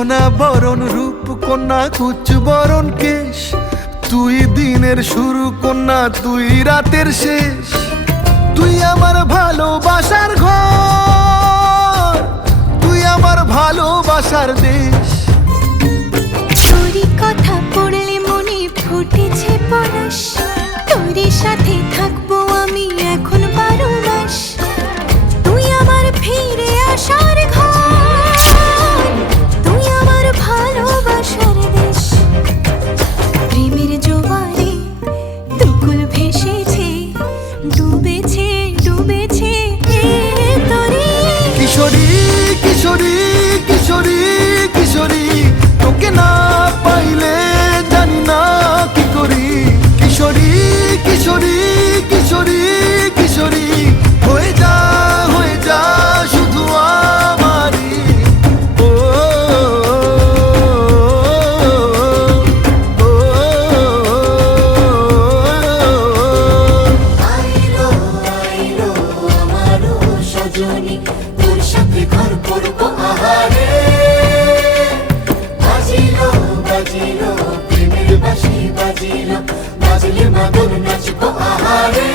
সোনা বরণ রূপ কন্যা কুচ বরণ কেশ, তুই দিনের শুরু কন্যা তুই রাতের শেষ। তুই আমার ভালোবাসার ঘর, তুই আমার ভালোবাসার দেশ। তোরই কথা পড়লে মনে ফুটেছে পরশ, তোরই সাথে থাকবো আমি এখন 12 মাস। তুই আমার ফিরে আসার ঘর, তুই আমার ভালোবাসার দেশ। প্রেমের জোয়ারে দুকুল ভেসেছে, ডুবেছে ডুবেছে তোরে। কিশোরী কিশোরী কিশোরী কিশোরী, তোকে না পাইলে জানি না কি করি। কিশোরী কিশোরী কিশোরী কিশোরী, হয়ে যা শুধু আমারই। ও আইলো আইলো আমারও সজনী, তোর সাথে ঘর করবো আহারে। বাজিলো বাজিলো প্রেমের বাঁশি বাজিলো, বাজলে মাদল নাচবো আহারে।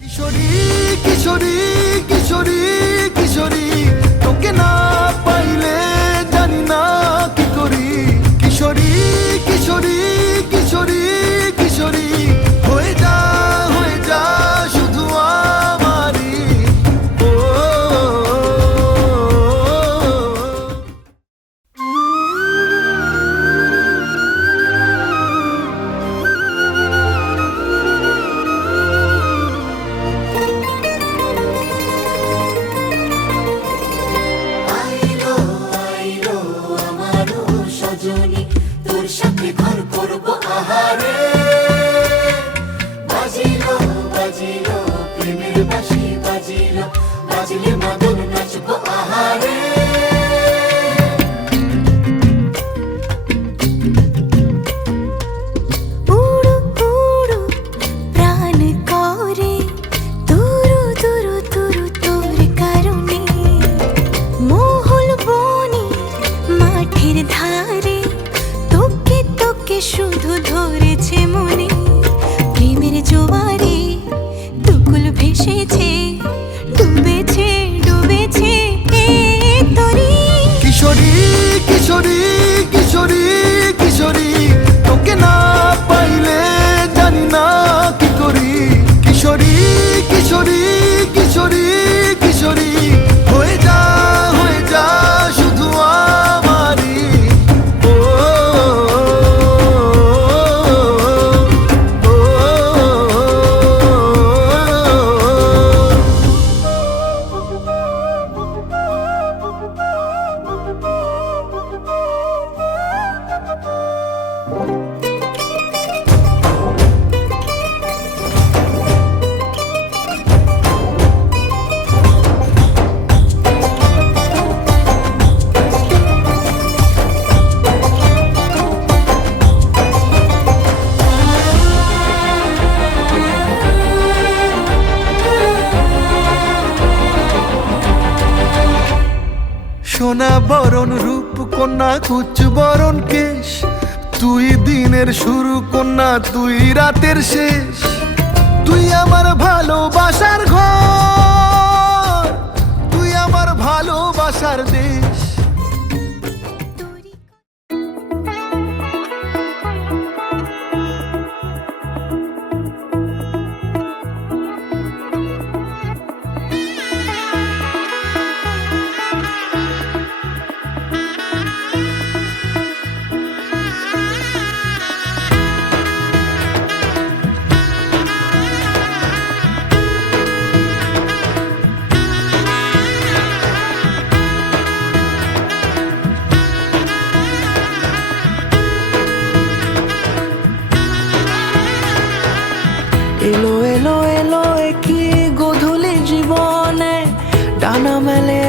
কিশোরী কিশোরী কিশোরী কিশোরী, তোকে না পাইলে জানি না কি করি। কিশোরী কিশোরী কিশোরী কিশোরী, হয়ে যা শুধু আমারই। ও আইলো আইলো আমারও সজনী, তোর সাথে ঘর করবো আহারে। বাজিলো বাজিলো প্রেমের বাঁশি বাজিলো, বাজলে মাদল নাচবো আহারে। উড়ু উড়ু প্রাণ করে তুরু তুরু তুরু তোর কারণে। মহল বনের মাঠের ধারে তোকে তোকে শুধু ধরেছে মনে। প্রেমের জোয়ারে দুকুল ভেসেছে, ডুবেছে ডুবেছে তোরে। কিশোরী কিশোরী কিশোরী কিশোরী, তোকে না পাইলে জানি না কি করি। কিশোরী কিশোরী কিশোরী কিশোরী, হয়ে যা শুধু আমারই। ও সোনা বরণ রূপ কন্যা কুচ বরণ কেশ, তুই দিনের শুরু কন্যা তুই রাতের শেষ। তুই আমার ভালোবাসার ঘর, তুই আমার ভালোবাসার দেশ। এলো এলো এলো কি গোধূলি জীবনে, ডানা মেলে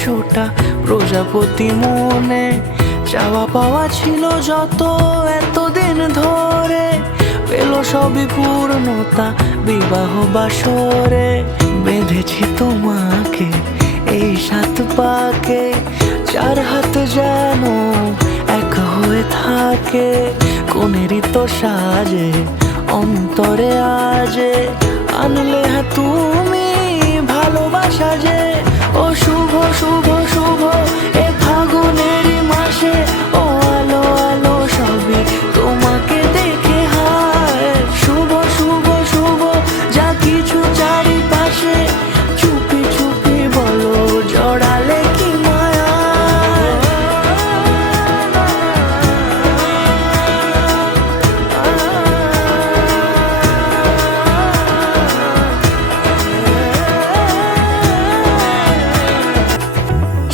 100টা প্রজাপতি মনে। চাওয়া পাওয়া ছিল যত এতদিন ধরে, পেল সবই পূর্ণতা বিবাহ বাসরে। বেঁধেছি তোমাকে এই 7 পাকে, 4 হাত যেন এক হয়ে থাকে। কোনেরই তো সাজে অন্তরে আজে আনলে তুমি ভালোবাসা যে। ও শুভ শুভ শুভ এ ফাগুনেরই মাসে, ও আলো আলো সবই তোমাকে দেখে হায়। শুভ শুভ শুভ যা কিছু চারিপাশে, চুপি চুপি বলো জড়ালে কি মায়া।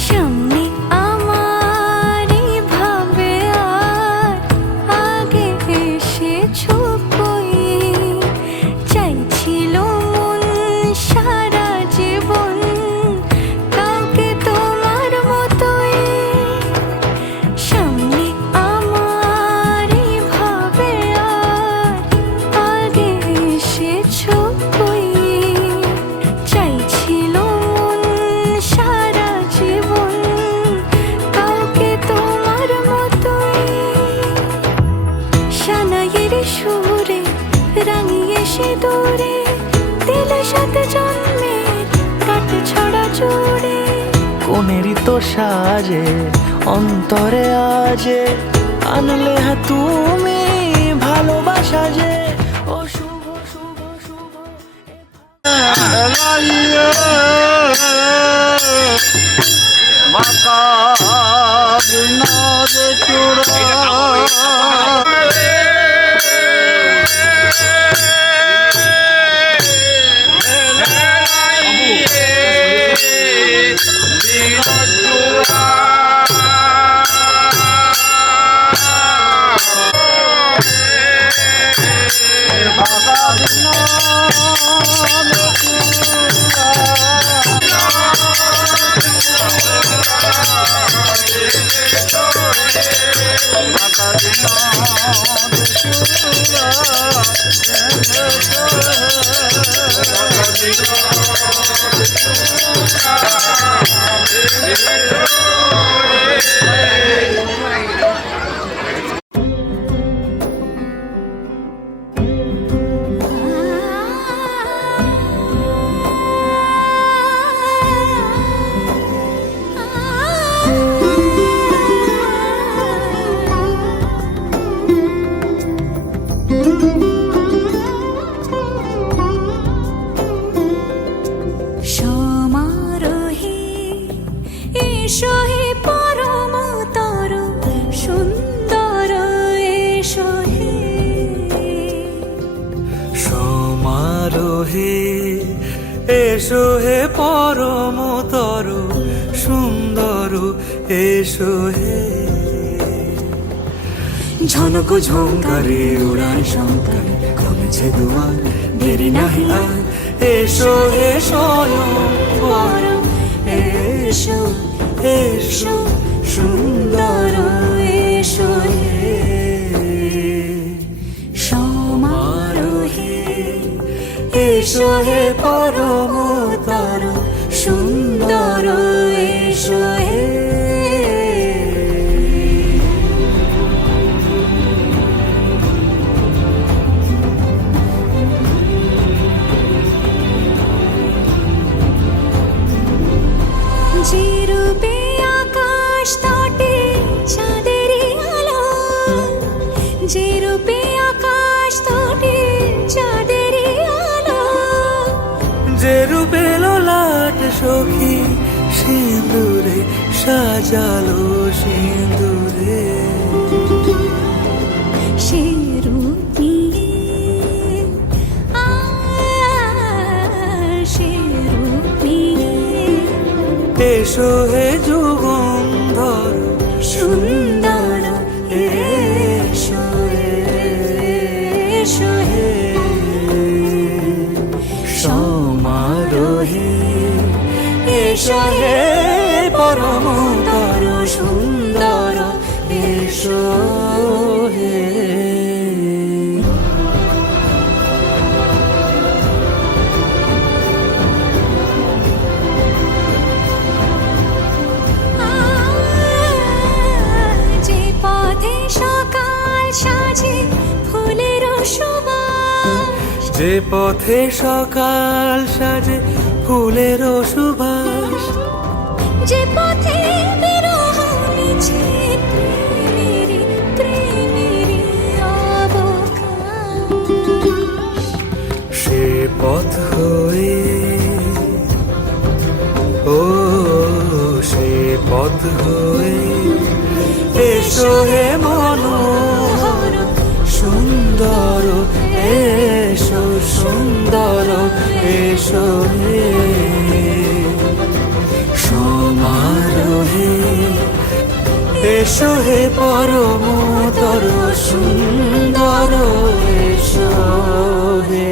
সামনে আমার ভাবে আর আগে এসেছো কই, চাইছিল মন সারা জীবন কাউকে তোমার মতোই। সামনে আমার ভাবে আর আগে এসেছো কই, চাইছিল মন সারা জীবন কাউকে তোমার মতোই। সানাইয়ের সুরে রাঙিয়ে সে দূরে দিলে 7 জন্মের কাট ছড়া জোড়ে। কোনেরই তো সাজে অন্তরে আজে আনলে তুমি ভালোবাসা যে। ও শুভ শুভ শুভ সমারোহে এসো হে পরমতর সুন্দর এসো হে। সমারোহে এসো হে পরমতর সুন্দর এসো হে। ঝনক ঝঙ্কারে উড়ায় শঙ্কর কমেছে দুয়ার দেরি নাহি আর। এসো হে স্বয়ং পর এসো এসো সুন্দর এসো হে। সমারোহে এসো হে পরমতর সুন্দর এসো হে। যে রূপে আকাশ তটে চাঁদেরই আলো, যে রূপে আকাশ তটে চাঁদেরই আলো। যে রূপে ললাট সখী সিঁদুরে সাজালো সিঁদুরে। সে রূপ নিয়ে সে রূপ নিয়ে এসো হে যুগন্ধর সুন্দর এসো এসো হে। সমারোহে এসো হে পরমতর সুন্দর এসো হে। যে পথে সকাল সাজে ফুলের সুবাস, যে পথে বিরহ মিছে প্রেমেরই প্রেমেরই অবকাশ। সে পথ হয়ে, ও সে পথ হয়ে এসো হে মনোহর সুন্দর, এসো সুন্দর, এসো হে সমারোহে, এসো হে পরমতর সুন্দর, এসো হে।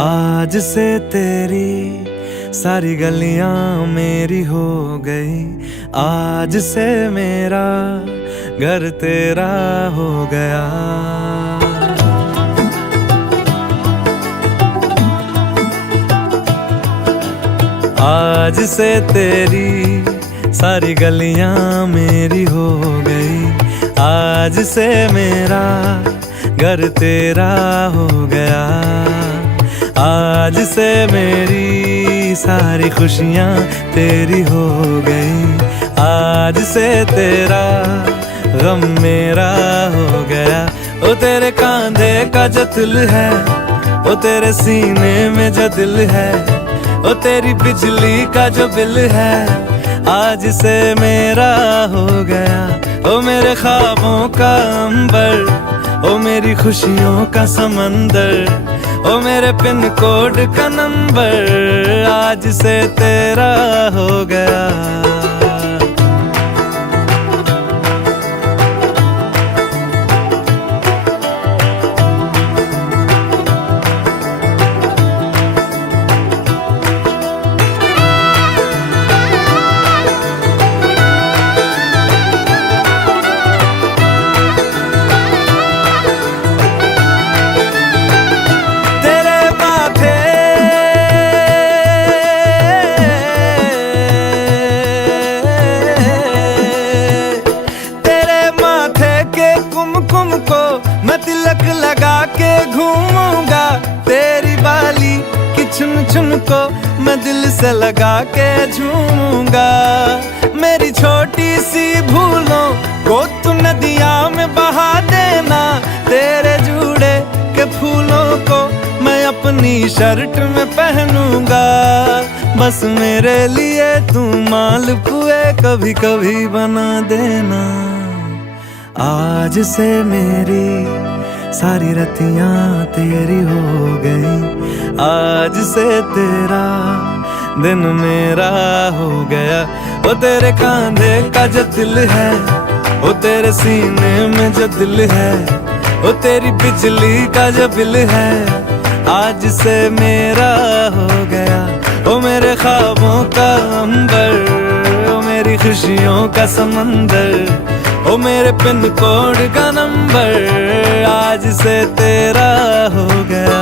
आज से तेरी सारी गलियां मेरी हो गई, आज से मेरा घर तेरा हो गया। आज से तेरी सारी गलियां मेरी हो गई, आज से मेरा घर तेरा हो गया। आज से मेरी सारी खुशियाँ तेरी हो गई, आज से तेरा गम मेरा हो गया। ओ तेरे कांधे का जो दिल है, ओ तेरे सीने में जो दिल है, ओ तेरी बिजली का जो बिल है, आज से मेरा हो गया। ओ मेरे ख्वाबों का अंबर, ओ मेरी खुशियों का समंदर, ओ मेरे पिन कोड का नंबर, आज से तेरा हो गया। तिलक लगा के घूमूंगा, तेरी बाली की चुन चुन को मैं दिल से लगा के झूमूंगा। मेरी छोटी सी भूलों को तू नदिया में बहा देना, तेरे जूड़े के फूलों को मैं अपनी शर्ट में पहनूंगा। बस मेरे लिए तू मालपुए कभी कभी बना देना। आज से मेरी सारी रतियां तेरी हो गई, आज से तेरा दिन मेरा हो गया। ओ तेरे कांधे का जो दिल है, ओ तेरे सीने में जो दिल है, ओ तेरी बिजली का जो बिल है, आज से मेरा हो गया। ओ मेरे ख्वाबों का अंबर, ओ मेरी खुशियों का समंदर, ओ मेरे पिन कोड का नंबर, आज से तेरा हो गया।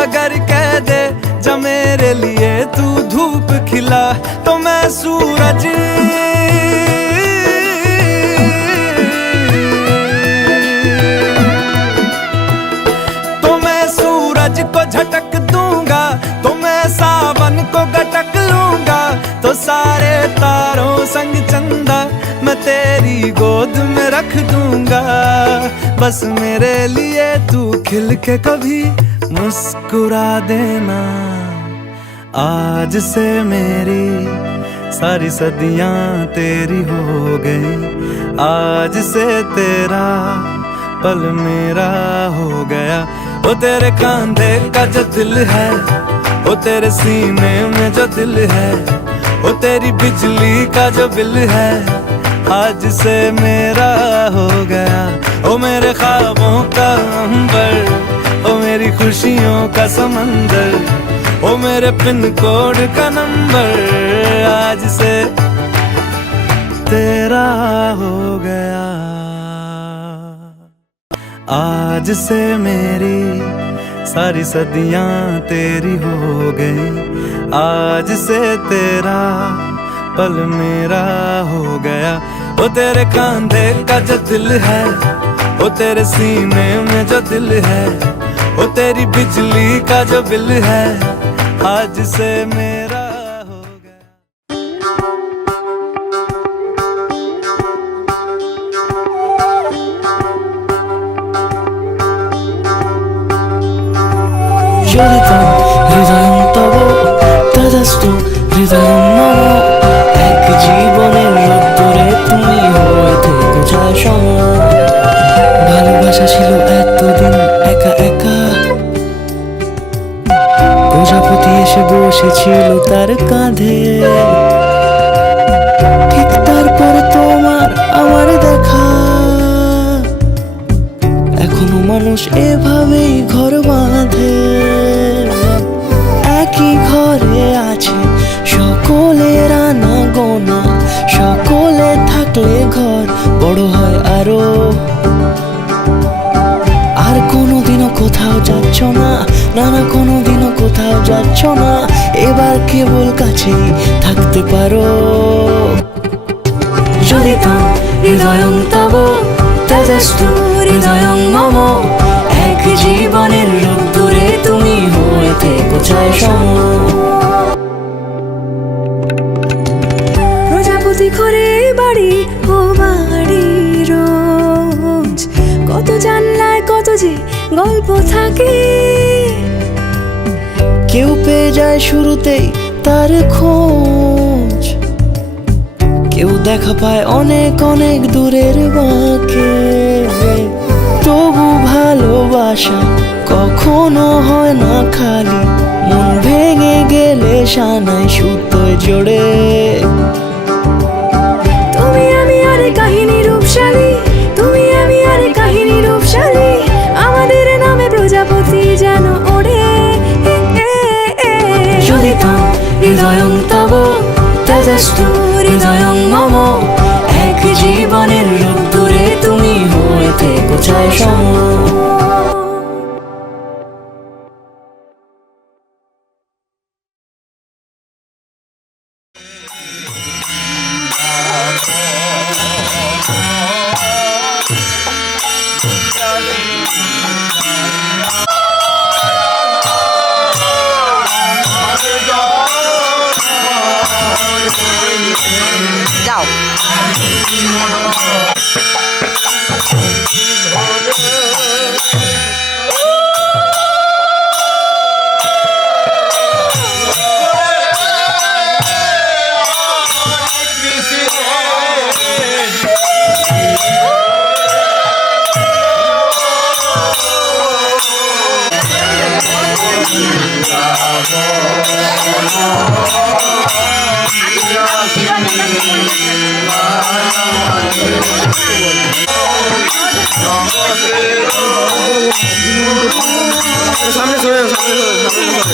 अगर कह दे जब मेरे लिए तू धूप खिला, तो मैं सूरज तारों संग चंदा मैं तेरी गोद में रख दूंगा। बस मेरे लिए तू खिल के कभी मुस्कुरा देना। आज से मेरी सारी सदियां तेरी हो गई, आज से तेरा पल मेरा हो गया। वो तेरे कांधे का जो दिल है, वो तेरे सीने में जो दिल है, वो तेरी बिजली का जो बिल है, आज से मेरा हो गया। ओ मेरे ख्वाबों का अंबर, ओ मेरी खुशियों का समंदर, ओ मेरे पिन कोड का नंबर, आज से तेरा हो गया। आज से मेरी सारी सदियां तेरी हो गई, आज से तेरा पल मेरा हो गया। वो तेरे कांधे का जो दिल है, वो तेरे सीने में जो दिल है, वो तेरी बिजली का जो बिल है, आज से मेरा हो गया। জ্বলিতাম হৃদয়ং তব তদস্তু হৃদয়ং মম। এক জীবনের রোদ্দুরে তুমি হয়ে থেকো যায় সম। ভালোবাসা ছিল এতদিন একা একা, প্রজাপতি এসে বসেছিল তার কাঁধে। ঠিক তারপরে তোমার আমার দেখা, এখনো মানুষ এভাবেই ঘর বাঁধে। একই ঘরে আছে সকলের আনা গোনা, সকলে থাকলে ঘর বড় হয় আরো। আর কোনোদিনও কোথাও যাচ্ছ না, না না কোনোদিনও কোথাও যাচ্ছ না, এবার কেবল কাছেই থাকতে পারো। যদি তাম হৃদয়ং তব তেজস্তু হৃদয়ং মম। এক জীবনের রোদ্দুরে তুমি হয়ে থেকো চায় সম। প্রজাপতি ঘরে বাড়ি ও বাড়ি রোজ, কত জানলায় কত যে গল্প থাকে। কেউ পেয়ে যায় শুরুতেই তার খোঁজ, কেউ দেখা পায় অনেক অনেক দূরের বাঁকে। তবু ভালোবাসা কখনো হয় না খালি, মন ভেঙে গেলে সানাই সুতোয় জোড়ে। তুমি আমি আরে কাহিনী রূপশালী, তুমি আমি আরে কাহিনী রূপশালী, আমাদের নামে প্রজাপতি যেন ওড়ে। যদি তাম হৃদয়ং তব তেজস্তু হৃদয়ং মম। এক জীবনের রোদ্দুরে তুমি হয়ে থেকো চায় সম। যাও সামনে সরে যাও, সামনে সরে যাও।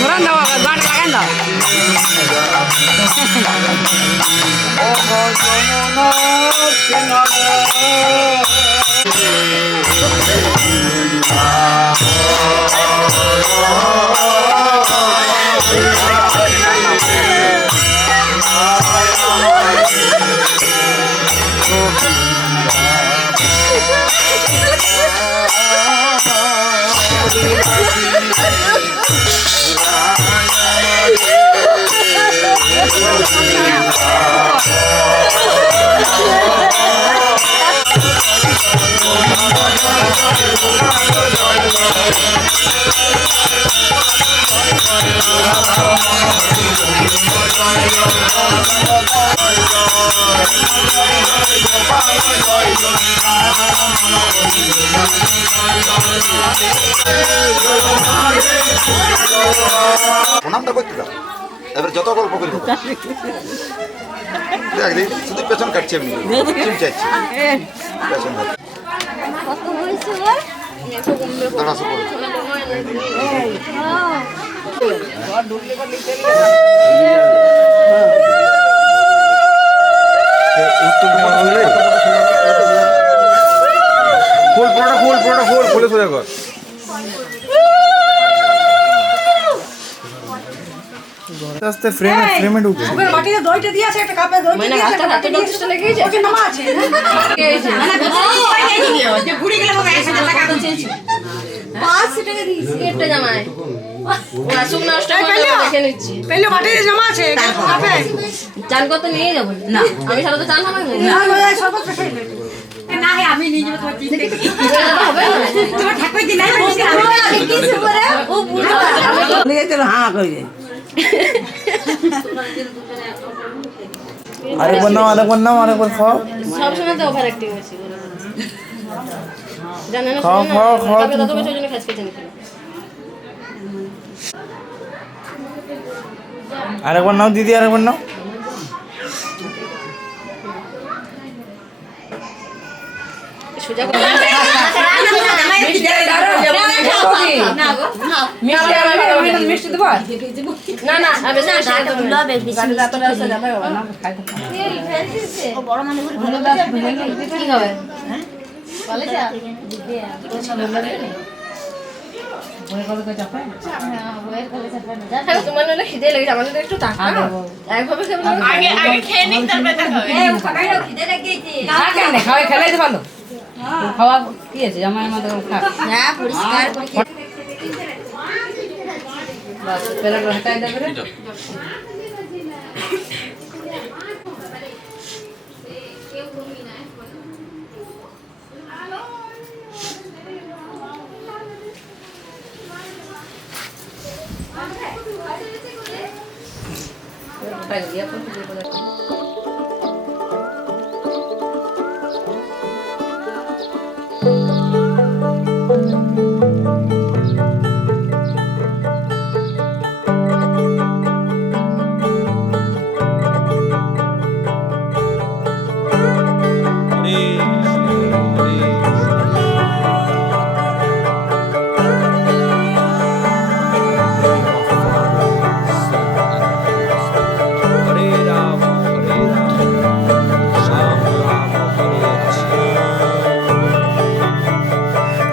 ঘোরান দাও আবার গান লাগান দাও প্রণামটা করতে দাও এবার যত গল্প করি দেখ শুধু পেছন কাটছে এমনি চাইছি পেছন দাঁড়াশো করে ফুল পুরোটা ফুল ফুলে সোজা কর আস্তে ফ্রেমে ঢুকে মাটিতে দইটা দিয়ে আছে একটা কাপে দই দিয়ে আছে একটা কাপে দইটা লেগে গেছে ওকে নামা আছে যে ঘুরে গেলে হবে 1000 টাকা তো চেয়েছি 500 টাকা দিয়েছি একটা জামাই ওরা শুকনো নষ্ট করে দেখে নিচ্ছি পেলে মাটিতে জমা আছে কাপে চান কত নিয়ে যাব না আমি সারা তো চান খাবো না সরবত পেছাই না হে আমি নিয়ে যাব তোমার চিন্তা হবে তোমার ঠাকুর দিন নাই বসে আমি কিছু করে ও বুড়ো নিয়ে চলো হ্যাঁ কই দে আরেকবার নাও আরেকবার খাও সব সময় তো ওভার অ্যাক্টিভ হচ্ছে জানেন না খাও তবে তত বেশি জন্য খাস খেতে নিতে আরেকবার নাও দিদি আরেকবার নাও সুজা করে মিষ্টি দেবো না না আমি বড় মানুষ কি খাবে তোমার নাহলে খিদে লেগেছে আমাদের একটু টাকা একভাবে আগে খেয়ে নিই তারপরে দেখা হবে খিদে লেগেছে খেলাইতে ভালো খাওয়া কি আছে জামাইয়ের মতো খা হ্যাঁ পরিষ্কার করে খেয়ে- বাস প্লেট হটাই দেবে রে হটাই দিয়া পড়ে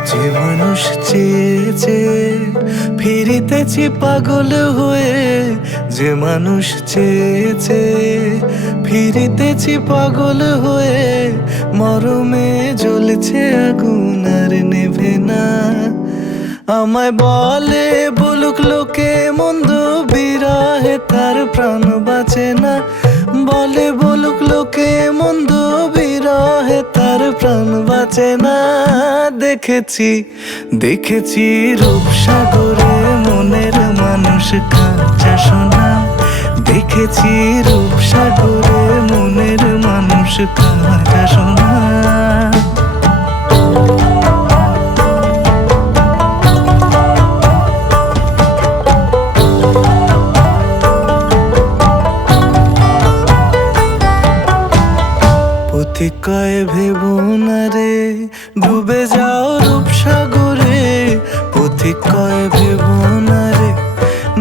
যে মানুষ চেয়েছে ফিরিতেছি পাগল হয়ে, যে মানুষ চেয়েছে ফিরিতেছি পাগল হয়ে, মরমে জ্বলছে আগুন আর নেভে না। আমায় বলে বলুক লোকে মন্দ, বিরহে তার প্রাণ বাঁচে না। বলে বলুক লোকে মন্দ, বিরহে তার প্রাণ বাঁচে না। দেখেছি দেখেছি রূপসাগরে মনের মানুষ কাঁচা সোনা। দেখেছি রূপসাগরে মনের মানুষ কাঁচা সোনা। কয় ভেবো না রে ডুবে যাও রূপসাগরে। পথিক কয় ভেবো না রে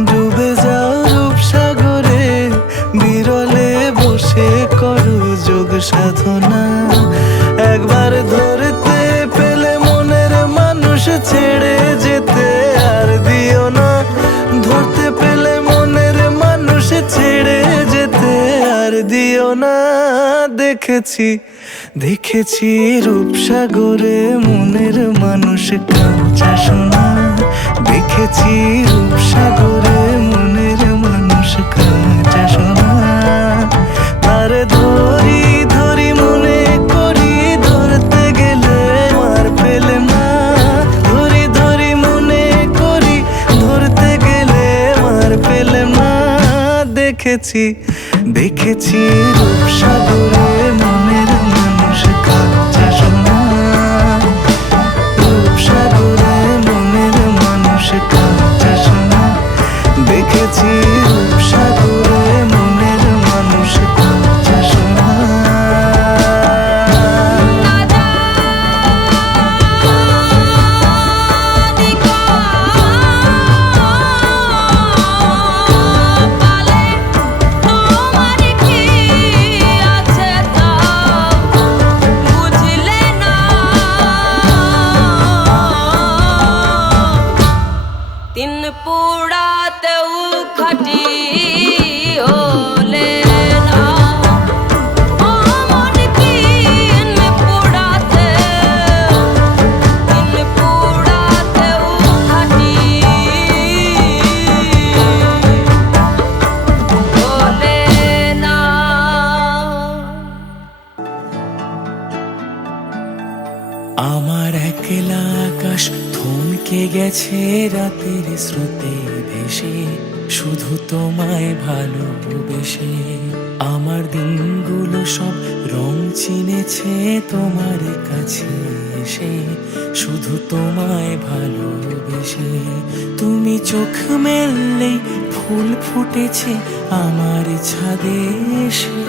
ডুবে যাও রূপসাগরে। বিরলে বসে করো যোগ সাধনা। একবার ধরতে পেলে মনের মানুষ ছেড়ে যেতে আর দিও না। ধরতে পেলে মনের মানুষ ছেড়ে যেতে আর দিও না। দেখেছি দেখেছি রূপসাগরে মনের মানুষ কাঁচা সোনা। দেখেছি রূপসাগরে মনের মানুষ কাঁচা সোনা। তার ধরি ধরি মনে করি, ধরতে গেলে আর পেলে না। ধরি ধরি মনে করি, ধরতে গেলে আর পেলে না। দেখেছি দেখেছি রূপসাগরে মনের মানুষ কাঁচা সোনা। রূপসাগরে মনের মানুষ কাঁচা সোনা। দেখেছি রূপসাগরে মনের মানুষ কাঁচা সোনা। আমার একলা আকাশ থমকে গেছে রাতের স্রোতে ভেসে, শুধু তোমায় ভালোবেসে। আমার দিনগুলো সব রং চিনেছে তোমার কাছে এসে, শুধু তোমায় ভালোবেসে। তুমি চোখ মেললেই ফুল ফুটেছে আমার ছাদে এসে।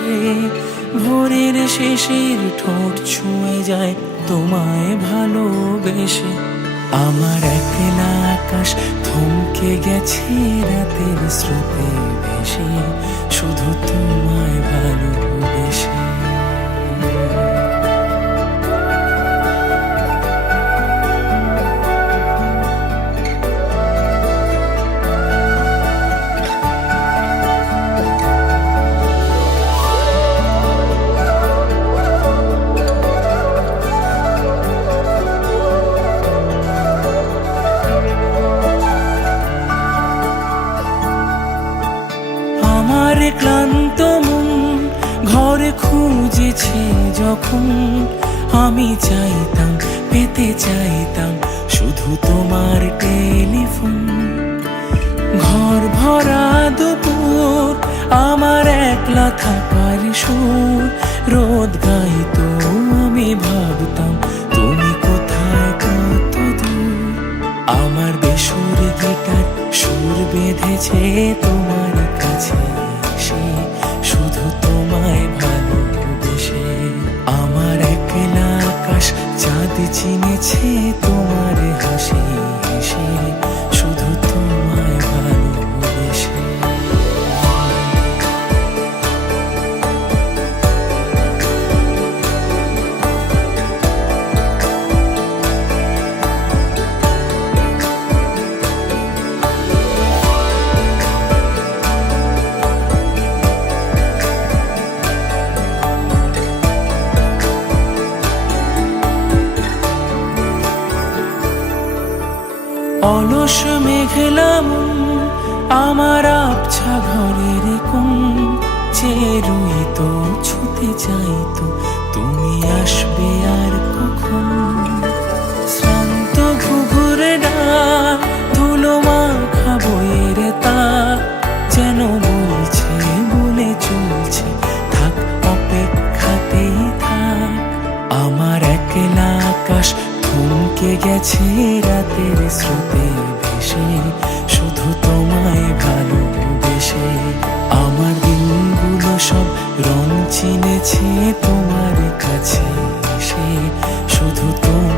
ভোরের শেষের ঠোঁট ছুঁয়ে যায় তোমায় ভালোবেসে। আমার একলা আকাশ থমকে গেছে রাতের স্রোতে ভেসে, শুধু তোমায় ভালোবেসে। হয়েছে যখন আমি চাইতাম, পেতে চাইতাম শুধু তোমার টেলিফোন। ঘর ভরা দুপুর আমার একলা থাকার সুর রোদ গাইতো, আমি ভাবতাম তুমি কোথায় কত দূর। আমার বেসুর গিটার সুর বেঁধেছে তোমার কাছে এসে, শুধু তোমায় ভালোবেসে। আমার একলা আকাশ চাঁদ চিনেছে তোমার হাসি হেসে, শুধু তোমায় ভালোবেসে। অলস মেঘলা মন আমার আবছা ঘরের কোণ, চেয়ে রইতো ছুতে চাইতো তুমি আসবে আর কখন। শ্রান্ত ঘুঘুরে ডাক ধুলো মাখা বইয়ের তাক যেন বলছে বলে চলছে থাক অপেক্ষাতেই থাক। আমার একলা আকাশ থমকে গেছে রাতের স্রোতে ভেসে, শুধু তোমায় ভালোবেসে। আমার দিনগুলো সব রং চিনেছে তোমার কাছে এসে, শুধু তোমায়